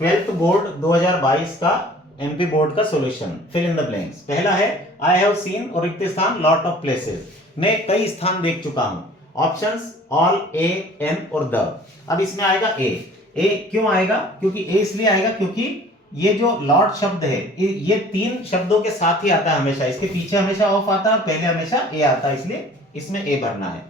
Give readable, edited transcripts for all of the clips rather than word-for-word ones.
Twelfth board 2022 का MP board का solution, fill in the blanks. पहला है आई हैव सीन और रिक्त स्थान लॉट ऑफ प्लेसेस, मैं कई स्थान देख चुका हूं। ऑप्शंस ऑल, ए, एन और द। अब इसमें आएगा ए। ए क्यों आएगा? क्योंकि ए इसलिए आएगा क्योंकि ये जो लॉट शब्द है ये तीन शब्दों के साथ ही आता है हमेशा, इसके पीछे हमेशा ऑफ आता है और पहले हमेशा ए आता है, इसलिए इसमें ए भरना है।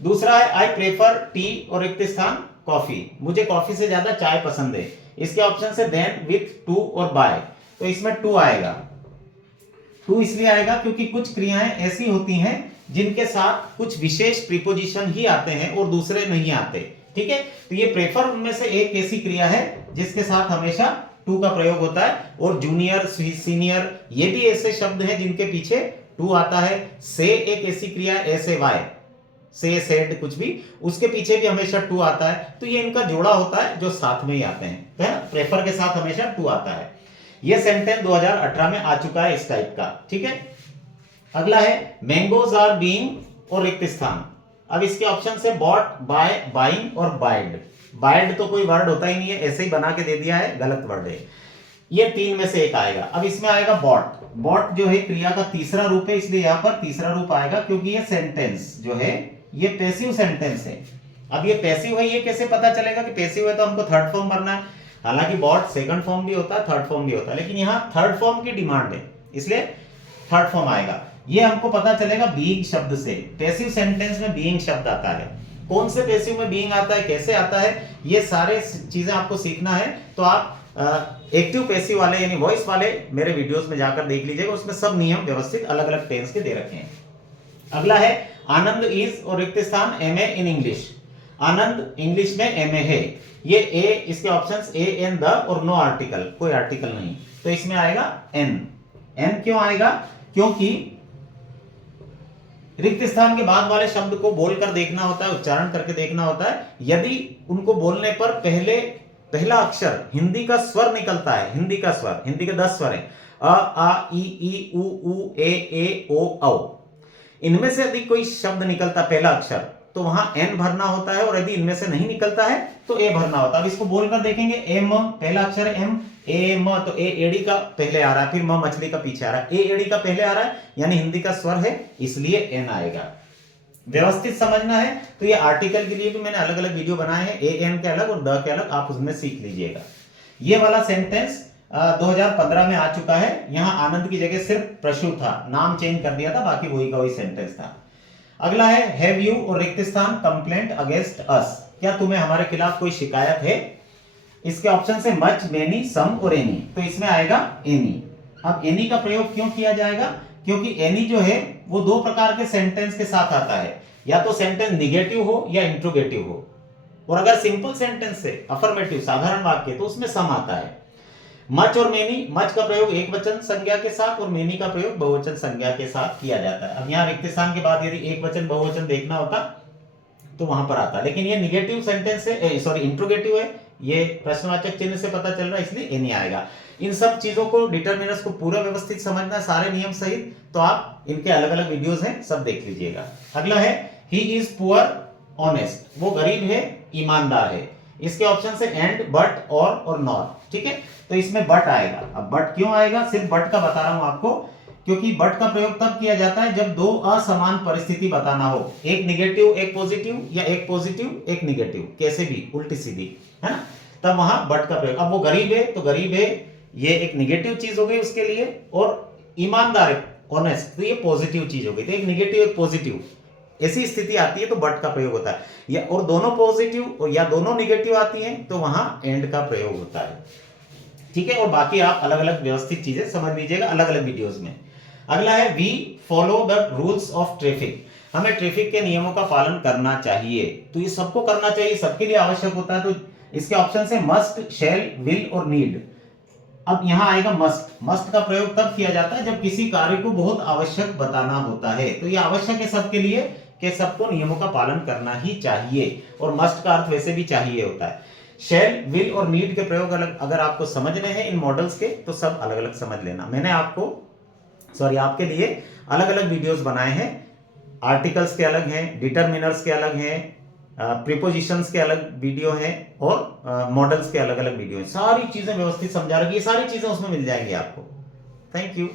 दूसरा है आई प्रेफर टी और रिक्त स्थान कॉफी, मुझे कॉफी से ज्यादा चाय पसंद है। इसके ऑप्शन से देन, विथ, टू और बाय, तो इसमें टू आएगा। टू इसलिए आएगा क्योंकि कुछ क्रियाएं ऐसी होती हैं जिनके साथ कुछ विशेष प्रीपोजिशन ही आते हैं और दूसरे नहीं आते, ठीक है। तो ये प्रेफर उनमें से एक ऐसी क्रिया है जिसके साथ हमेशा टू का प्रयोग होता है, और जूनियर, सीनियर ये भी ऐसे शब्द हैं जिनके पीछे टू आता है। से एक ऐसी क्रिया है, ऐसे वाई, से, सेड, कुछ भी, उसके पीछे भी हमेशा टू आता है। तो ये इनका जोड़ा होता है जो साथ में ही आते हैं, है ना। प्रेफर के साथ हमेशा टू आता है। ये सेंटेंस 2018 में आ चुका है इस टाइप का, ठीक है। अगला है मैंगोज आर बीइंग और रिक्त स्थान। अब इसके ऑप्शन से बॉट, बाय, बाइंग और बाइड। बाइड तो कोई वर्ड होता ही नहीं है, ऐसे ही बना के दे दिया है, गलत वर्ड है। ये तीन में से एक आएगा। अब इसमें आएगा बॉट। बॉट जो है क्रिया का तीसरा रूप है, इसलिए यहां पर तीसरा रूप आएगा, क्योंकि ये सेंटेंस जो है ये पैसिव सेंटेंस है। अब ये पैसिव है, ये कैसे पता चलेगा कि पैसिव है? तो हमको थर्ड फॉर्म भरना है। हालांकि बॉट सेकंड फॉर्म भी होता है, थर्ड फॉर्म भी होता है, लेकिन यहां थर्ड फॉर्म की डिमांड है, इसलिए थर्ड फॉर्म आएगा। ये हमको पता चलेगा बीइंग शब्द से। पैसिव सेंटेंस में बीइंग शब्द आता है। कौन से पैसिव में बीइंग आता है, कैसे आता है, ये सारे चीजें आपको सीखना है। तो आप एक्टिव पैसिव वाले यानी वॉइस वाले मेरे वीडियोस में जाकर देख लीजिएगा, उसमें सब नियम व्यवस्थित अलग अलग टेंस के दे रखे हैं। अगला है आनंद इज और रिक्त स्थान MA in English. Anand English में एमए है। ये ए, इसके ऑप्शंस ए, एन, द और नो आर्टिकल, कोई आर्टिकल नहीं, तो इसमें आएगा एन। एन क्यों आएगा? क्योंकि रिक्त स्थान के बाद वाले शब्द को बोलकर देखना होता है, उच्चारण करके देखना होता है। यदि उनको बोलने पर पहला अक्षर हिंदी का स्वर निकलता है, हिंदी का स्वर, हिंदी के 10 स्वर हैं, अ, आ, ई, उ, ए, ओ, औ। इनमें से यदि कोई शब्द निकलता पहला अक्षर, तो वहां एन भरना होता है, और यदि इनमें से नहीं निकलता है तो ए भरना होता है। अब इसको बोलकर देखेंगे, एम, पहला अक्षर है एम, ए, म, तो ए एड़ी का पहले आ रहा है, फिर म मछली का पीछे आ रहा है, ए एड़ी का पहले आ रहा है, यानी हिंदी का स्वर है, इसलिए एन आएगा। व्यवस्थित समझना है तो ये आर्टिकल के लिए भी मैंने अलग अलग वीडियो बनाए हैं, ए, एन के अलग और द के अलग, आप उसमें सीख लीजिएगा। ये वाला सेंटेंस 2015 में आ चुका है। यहां आनंद की जगह सिर्फ प्रशु था, नाम चेंज कर दिया था, बाकी वही का वही सेंटेंस था। अगला है हैव यू और रिक्त स्थान कंप्लेंट अगेंस्ट अस, क्या तुम्हें हमारे खिलाफ कोई शिकायत है? इसके ऑप्शन से मच, मेनी, सम और एनी, तो इसमें आएगा एनी। अब एनी का प्रयोग क्यों किया जाएगा? क्योंकि एनी जो है वो दो प्रकार के सेंटेंस के साथ आता है, या तो सेंटेंस निगेटिव हो या इंट्रोगेटिव हो, और अगर सिंपल सेंटेंस से अफर्मेटिव साधारण वाक्य तो उसमें सम आता है। मच और मेनी, मच का प्रयोग एक वचन संज्ञा के साथ और मेनी का प्रयोग बहुवचन संज्ञा के साथ किया जाता है। अब यहाँ रिक्त स्थान के बाद यदि एक वचन बहुवचन देखना होता तो वहां पर आता, लेकिन ये निगेटिव सेंटेंस है, सॉरी इंट्रोगेटिव है, ये प्रश्नवाचक चिन्ह से पता चल रहा है, इसलिए एनी आएगा। इन सब चीजों को, डिटरमिनर्स को पूरा व्यवस्थित समझना है, सारे नियम सहित, तो आप इनके अलग अलग वीडियोस हैं, सब देख लीजिएगा। अगला है ही इज पुअर ऑनेस्ट, वो गरीब है, ईमानदार है। इसके ऑप्शन से एंड, बट, और नॉट, ठीक है। तो इसमें बट आएगा। अब बट क्यों आएगा? सिर्फ बट का बता रहा हूं आपको, क्योंकि बट का प्रयोग तब किया जाता है जब दो असमान परिस्थिति बताना हो, एक निगेटिव एक पॉजिटिव, या एक पॉजिटिव एक निगेटिव, कैसे भी उल्टी सीधी, है ना, तब वहां बट का प्रयोग। अब वो गरीब है तो गरीब है, ये एक निगेटिव चीज हो गई उसके लिए, और ईमानदार है, ऑनेस्ट, तो ये पॉजिटिव चीज हो गई। तो एक निगेटिव एक पॉजिटिव, ऐसी स्थिति आती है तो बट का प्रयोग होता है, या और दोनों पॉजिटिव और या दोनों निगेटिव आती हैं तो वहां एंड का प्रयोग होता है, ठीक है। और बाकी आप अलग अलग व्यवस्थित चीजें समझ लीजिएगा अलग अलग वीडियोस में। अगला है we follow the rules of traffic, हमें ट्रैफिक के नियमों का पालन करना चाहिए। तो ये सबको करना चाहिए, सबके लिए आवश्यक होता है। तो इसके ऑप्शन है मस्ट, शैल, विल और नीड। अब यहां आएगा मस्ट। मस्ट का प्रयोग तब किया जाता है जब किसी कार्य को बहुत आवश्यक बताना होता है, तो ये आवश्यक है सबके लिए कि सबको नियमों का पालन करना ही चाहिए, और मस्ट का अर्थ वैसे भी चाहिए होता है। शैल, विल और नीड के प्रयोग अलग अगर आपको समझने हैं इन मॉडल्स के, तो सब अलग अलग समझ लेना। मैंने आपके लिए अलग अलग वीडियोस बनाए हैं, आर्टिकल्स के अलग हैं, डिटरमिनर्स के अलग हैं, प्रीपोजिशंस के अलग वीडियो है और मॉडल्स के अलग अलग वीडियो है, सारी चीजें व्यवस्थित समझा रखी है, सारी चीजें उसमें मिल जाएंगी आपको। Thank you.